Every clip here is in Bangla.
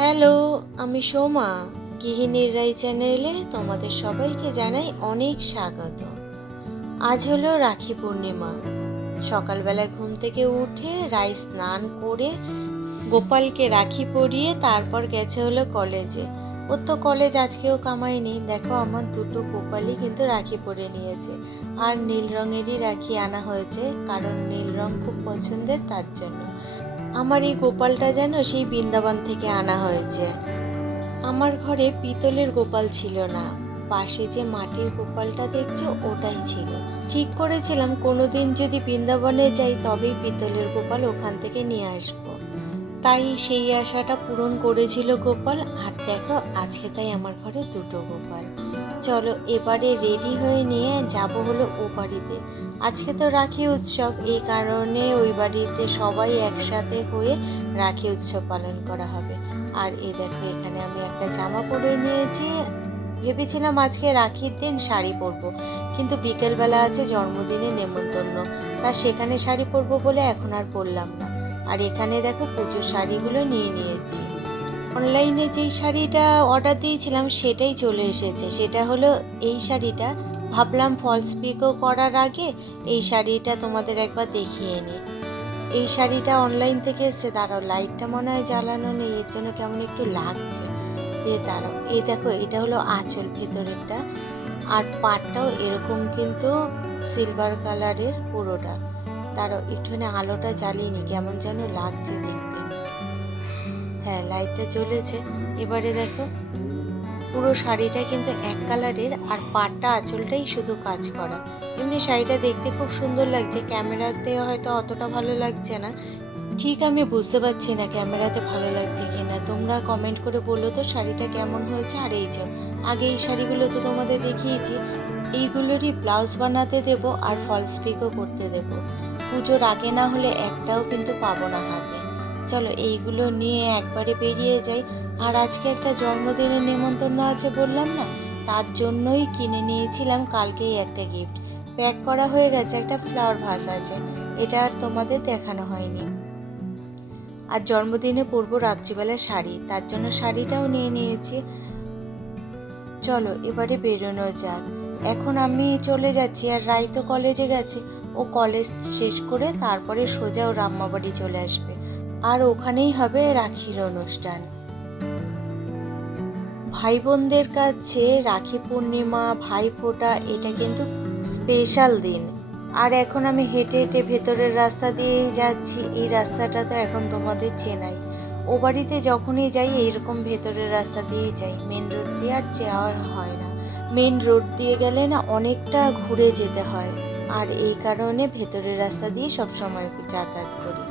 হ্যালো, আমি সোমা। গৃহিণীর রাই চ্যানেলে তোমাদের সবাইকে জানাই অনেক স্বাগত। আজ হলো রাখি পূর্ণিমা। সকালবেলা ঘুম থেকে উঠে রাই স্নান করে গোপালকে রাখি পরিয়ে তারপর গেছে হলো কলেজে। ওর তো কলেজ আজকেও কামায়নি। দেখো আমার দুটো গোপালই কিন্তু রাখি পরে নিয়েছে। আর নীল রঙেরই রাখি আনা হয়েছে, কারণ নীল রং খুব পছন্দের, তার জন্য। আমার এই গোপালটা যেন সেই বৃন্দাবন থেকে আনা হয়েছে। আমার ঘরে পিতলের গোপাল ছিল না, পাশে যে মাটির গোপালটা দেখছো ওটাই ছিল। ঠিক করেছিলাম কোনোদিন যদি বৃন্দাবনে যাই তবেই পিতলের গোপাল ওখান থেকে নিয়ে আসবো। তাই সেই আশাটা পূরণ করেছিল গোপাল। আর দেখো আজকে তাই আমার ঘরে দুটো গোপাল। চলো এবারে রেডি হয়ে নিয়ে যাব হলো ও বাড়িতে। আজকে তো রাখি উৎসব, এই কারণে ওই বাড়িতে সবাই একসাথে হয়ে রাখি উৎসব পালন করা হবে। আর এই দেখো এখানে আমি একটা জামা পরে নিয়েছি। ভেবেছিলাম আজকে রাখির দিন শাড়ি পরবো, কিন্তু বিকেলবেলা আছে জন্মদিনে নেমন্তন্ন, তা সেখানে শাড়ি পরবো বলে এখন আর পরলাম না। আর এখানে দেখো পুজোর শাড়িগুলো নিয়ে নিয়েছি। অনলাইনে যেই শাড়িটা অর্ডার দিয়েছিলাম সেটাই চলে এসেছে। সেটা হলো এই শাড়িটা। ভাবলাম ফলস পিকো করার আগে এই শাড়িটা তোমাদের একবার দেখিয়ে নিই। এই শাড়িটা অনলাইন থেকে এসেছে। দাঁড়াও, লাইটটা মনে হয় জ্বালানো নেই, এর জন্য কেমন একটু লাগছে। দাঁড়াও, এই দেখো এটা হলো আঁচল ভেতরেরটা। আর পাটটাও এরকম কিন্তু সিলভার কালারের পুরোটা। দাঁড়াও একটুখানি আলোটা জ্বালিয়ে নি, কেমন যেন লাগছে দেখতে। হ্যাঁ, লাইটটা জ্বলেছে। এবারে দেখো পুরো শাড়িটা কিন্তু এক কালারের, আর পাটটা আঁচলটাই শুধু কাজ করা। এমনি শাড়িটা দেখতে খুব সুন্দর লাগছে, ক্যামেরাতে হয়তো অতটা ভালো লাগছে না। ঠিক আমি বুঝতে পারছি না ক্যামেরাতে ভালো লাগছে কিনা। তোমরা কমেন্ট করে বলো তো শাড়িটা কেমন হয়েছে। আর এই যে আগে এই শাড়িগুলো তো তোমাদের দেখিয়েছি, এইগুলোরই ব্লাউজ বানাতে দেব আর ফলস পিকও করতে দেব। পুজোর আগে না হলে একটাও কিন্তু পাবো না হাতে। চলো এইগুলো নিয়ে একবারে বেরিয়ে যাই। আর আজকে একটা জন্মদিনের নেমন্তন্ন আছে বললাম না, তার জন্যই কিনে নিয়েছিলাম কালকেই একটা গিফট। প্যাক করা হয়ে গেছে, একটা ফ্লাওয়ার ভাস আছে। এটা আর তোমাদের দেখানো হয়নি। আর জন্মদিনে পরবো রাত্রিবেলা শাড়ি, তার জন্য শাড়িটাও নিয়ে নিয়েছি। চলো এবারে বেরোনো যাক। এখন আমি চলে যাচ্ছি, আর রাই তো কলেজে গেছে। ও কলেজ শেষ করে তারপরে সোজা ও রাম্মাবাড়ি চলে আসবে। আর ওখানেই হবে রাখির অনুষ্ঠান। ভাই বোনদের কাছে রাখি পূর্ণিমা, ভাইফোঁটা এটা কিন্তু স্পেশাল দিন। আর এখন আমি হেঁটে হেঁটে ভেতরের রাস্তা দিয়েই যাচ্ছি। এই রাস্তাটা তো এখন তোমাদের চেনাই। ও বাড়িতে যখনই যাই এইরকম ভেতরের রাস্তা দিয়েই যাই, মেন রোড দিয়ে আর যাওয়া হয় না। মেন রোড দিয়ে গেলে না অনেকটা ঘুরে যেতে হয়, আর এই কারণে ভেতরের রাস্তা দিয়ে সবসময় যাতায়াত করি।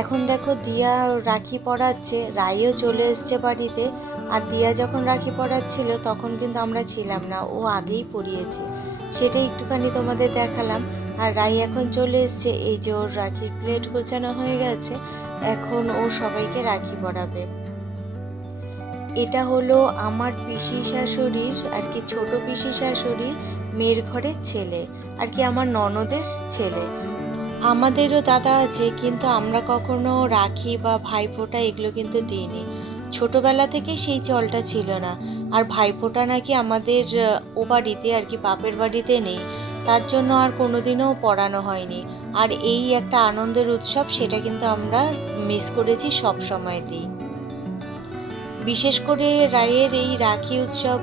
এখন দেখো দিয়া রাখি পরাচ্ছে, রাইও চলে এসছে বাড়িতে। আর দিয়া যখন রাখি পরাচ্ছিল তখন কিন্তু আমরা ছিলাম না, ও আগেই পরিয়েছে, সেটা একটুখানি তোমাদের দেখালাম। আর রাই এখন চলে এসছে, এই যে ওর রাখির প্লেট গোছানো হয়ে গেছে, এখন ও সবাইকে রাখি পরাবে। এটা হলো আমার পিসি শাশুড়ির আর কি, ছোট পিসি শাশুড়ির মেয়ের ঘরের ছেলে, আর কি আমার ননদের ছেলে। আমাদেরও দাদা আছে, কিন্তু আমরা কখনো রাখি বা ভাইফোঁটা এগুলো কিন্তু দিইনি। ছোটবেলা থেকে সেই চলটা ছিল না। আর ভাইফোঁটা নাকি আমাদের ও বাড়িতে আর কি বাপের বাড়িতে নেই, তার জন্য আর কোনোদিনও পড়ানো হয়নি। আর এই একটা আনন্দের উৎসব, সেটা কিন্তু আমরা মিস করেছি সব সময়তেই। বিশেষ করে রায়ের এই রাখি উৎসব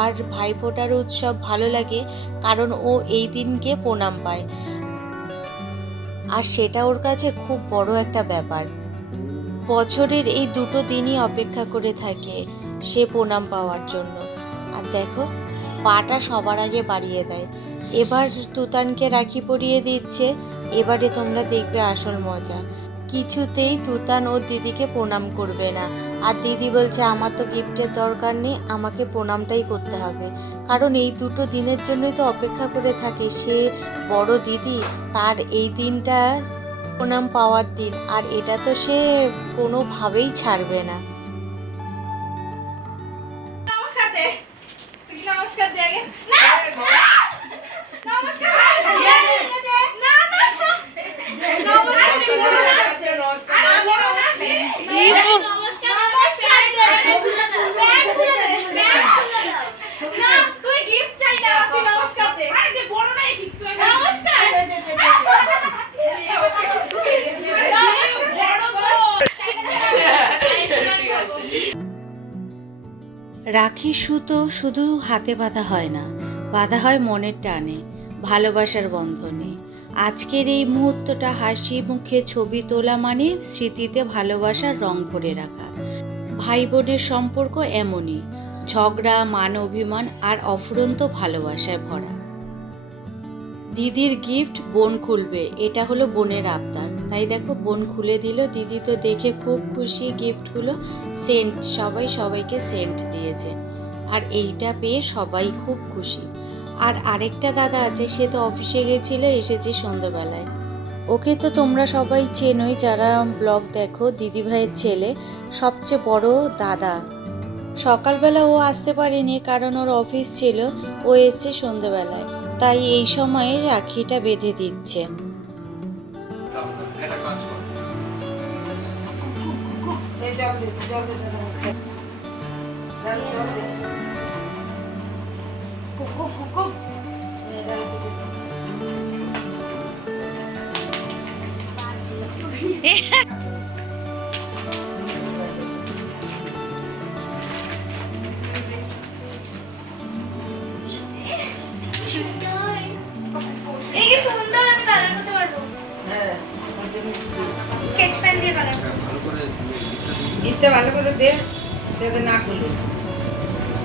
আর ভাইফোঁটার উৎসব ভালো লাগে, কারণ ও এই দিনকে প্রণাম পায়। আর সেটা ওর কাছে খুব বড় একটা ব্যাপার। বছরের এই দুটো দিনই অপেক্ষা করে থাকে সে প্রণাম পাওয়ার জন্য। আর দেখো পাটা সবার আগে বাড়িয়ে দেয়। এবার তুতানকে রাখি পরিয়ে দিচ্ছে। এবারে তোমরা দেখবে আসল মজা। কিছুতেই তুতান ওর দিদিকে প্রণাম করবে না। আর দিদি বলছে আমার তো গিফটের দরকার নেই, আমাকে প্রণামটাই করতে হবে। কারণ এই দুটো দিনের জন্যই তো অপেক্ষা করে থাকে সে বড় দিদি, তার এই দিনটা প্রণাম পাওয়ার দিন, আর এটা তো সে কোনোভাবেই ছাড়বে না। নমস্কার দে, তুই নমস্কার দে আগে। না নমস্কার না না নমস্কার রাখির সুতো শুধু হাতে বাঁধা হয় না, বাঁধা হয় মনের টানে, ভালোবাসার বন্ধনে। আজকের এই মুহূর্তটা হাসি মুখে ছবি তোলা মানে স্মৃতিতে ভালোবাসার রং ভরে রাখা। ভাই বোনের সম্পর্ক এমনই, ঝগড়া, মান অভিমান আর অফুরন্ত ভালোবাসায় ভরা। দিদির গিফট বোন খুলবে, এটা হলো বোনের আবদার। তাই দেখো বোন খুলে দিল, দিদি তো দেখে খুব খুশি। গিফটগুলো সেন্ট, সবাইকে সেন্ট দিয়েছে, আর এইটা পেয়ে সবাই খুব খুশি। আর আরেকটা দাদা আছে, সে তো অফিসে গেছিল, এসেছে সন্ধ্যাবেলায়। ওকে তো তোমরা সবাই চেনোই যারা ব্লগ দেখো, দিদি ভাইয়ের ছেলে, সবচেয়ে বড় দাদা। সকালবেলা ও আসতে পারেনি কারণ ওর অফিস ছিল, ও এসছে সন্ধ্যাবেলায়, তাই এই সময়ে রাখিটা বেঁধে দিচ্ছে। ইটটা ভালো করে দে, যাতে না খুলে।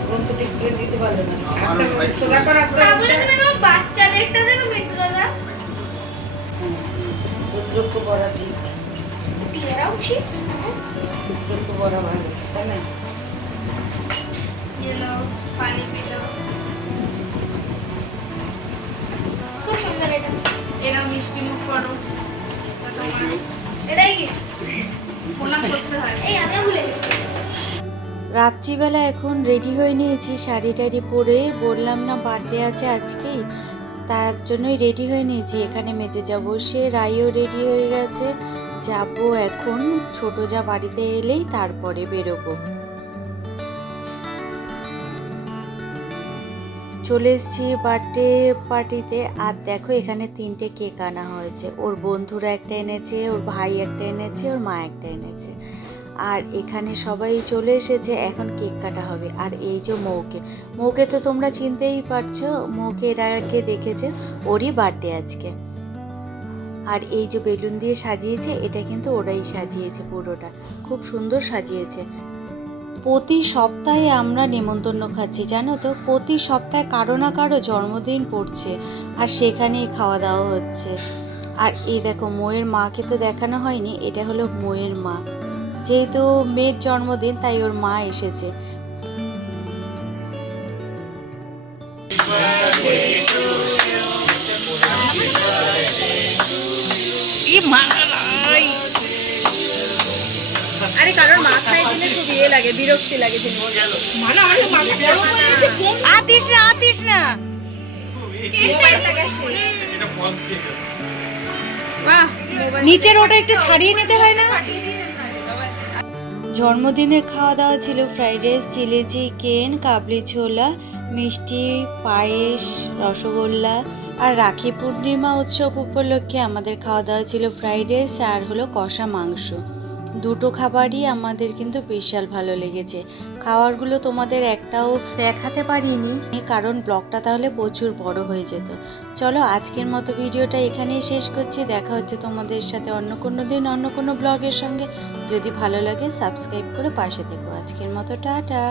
বন্ধুটি খুলে দিতে পারলো না। একটা সোজা কর, বাচ্চাদেরটা দেবে মিন্টু দাদা। রুদ্রক্ষ বড়া ঠিক, টিয়ারাও ঠিক। রুদ্রক্ষ বড়া ভালো, তাই না? এলো পানি পেলো, খুব সুন্দর। এটা এরা মিষ্টি মুখ করো, এটাই কি প্রণাম করতে হয়। এই আমিও ভুলে গেছি। রাত্রিবেলা এখন রেডি হয়ে নিয়েছি, শাড়ি টাড়ি পরে। বললাম না বার্থডে আছে আজকেই, তার জন্যই রেডি হয়ে নিয়েছি। এখানে মেজে যাব, সে রাইও রেডি হয়ে গেছে। যাব এখন, ছোট যা বাড়িতে এলেই তারপরে বেরোবো। চলে এসেছি বার্থডে পার্টিতে। আর দেখো এখানে 3টে কেক আনা হয়েছে। ওর বন্ধুরা একটা এনেছে, ওর ভাই একটা এনেছে, ওর মা একটা এনেছে। আর এখানে সবাই চলে এসেছে, এখন কেক কাটা হবে। আর এই যে মৌকে তো তোমরা চিনতেই পারছো, মৌকে এর আগে দেখেছে, ওরই বার্থডে আজকে। আর এই যে বেলুন দিয়ে সাজিয়েছে, এটা কিন্তু ওরাই সাজিয়েছে, পুরোটা খুব সুন্দর সাজিয়েছে। প্রতি সপ্তাহে আমরা নেমন্তন্ন খাচ্ছি, জানো তো, প্রতি সপ্তাহে কারো না কারো জন্মদিন পড়ছে, আর সেখানেই খাওয়া দাওয়া হচ্ছে। আর এই দেখো মৌয়ের মাকে তো দেখানো হয়নি, এটা হলো মৌয়ের মা। যেহেতু মেয়ের জন্মদিন তাই ওর মা এসেছে। আরে কারোর মাথায় দিলে খুব ইয়ে লাগে, বিরক্তি লাগে। মানে আমার মাথা গরম হয়ে গেছে। আতিস না বাহ, নিচের ওটা একটু ছাড়িয়ে নিতে হয় না? জন্মদিনের খাওয়া দাওয়া ছিল ফ্রাইড রাইস, চিলি চিকেন, কাবলি ছোলা, মিষ্টি, পায়েস, রসগোল্লা। আর রাখি পূর্ণিমা উৎসব উপলক্ষে আমাদের খাওয়া দাওয়া ছিল ফ্রাইড রাইস আর হলো কষা মাংস। দুটো খাবারই আমাদের কিন্তু বিশাল ভালো লেগেছে। খাবারগুলো তোমাদের একটাও দেখাতে পারিনি কারণ ব্লগটা তাহলে প্রচুর বড় হয়ে যেত। চলো আজকের মতো ভিডিওটা এখানেই শেষ করছি। দেখা হচ্ছে তোমাদের সাথে অন্য কোনো দিন অন্য কোনো ব্লগের সঙ্গে। যদি ভালো লাগে সাবস্ক্রাইব করে পাশে থেকো। আজকের মতো টাটা।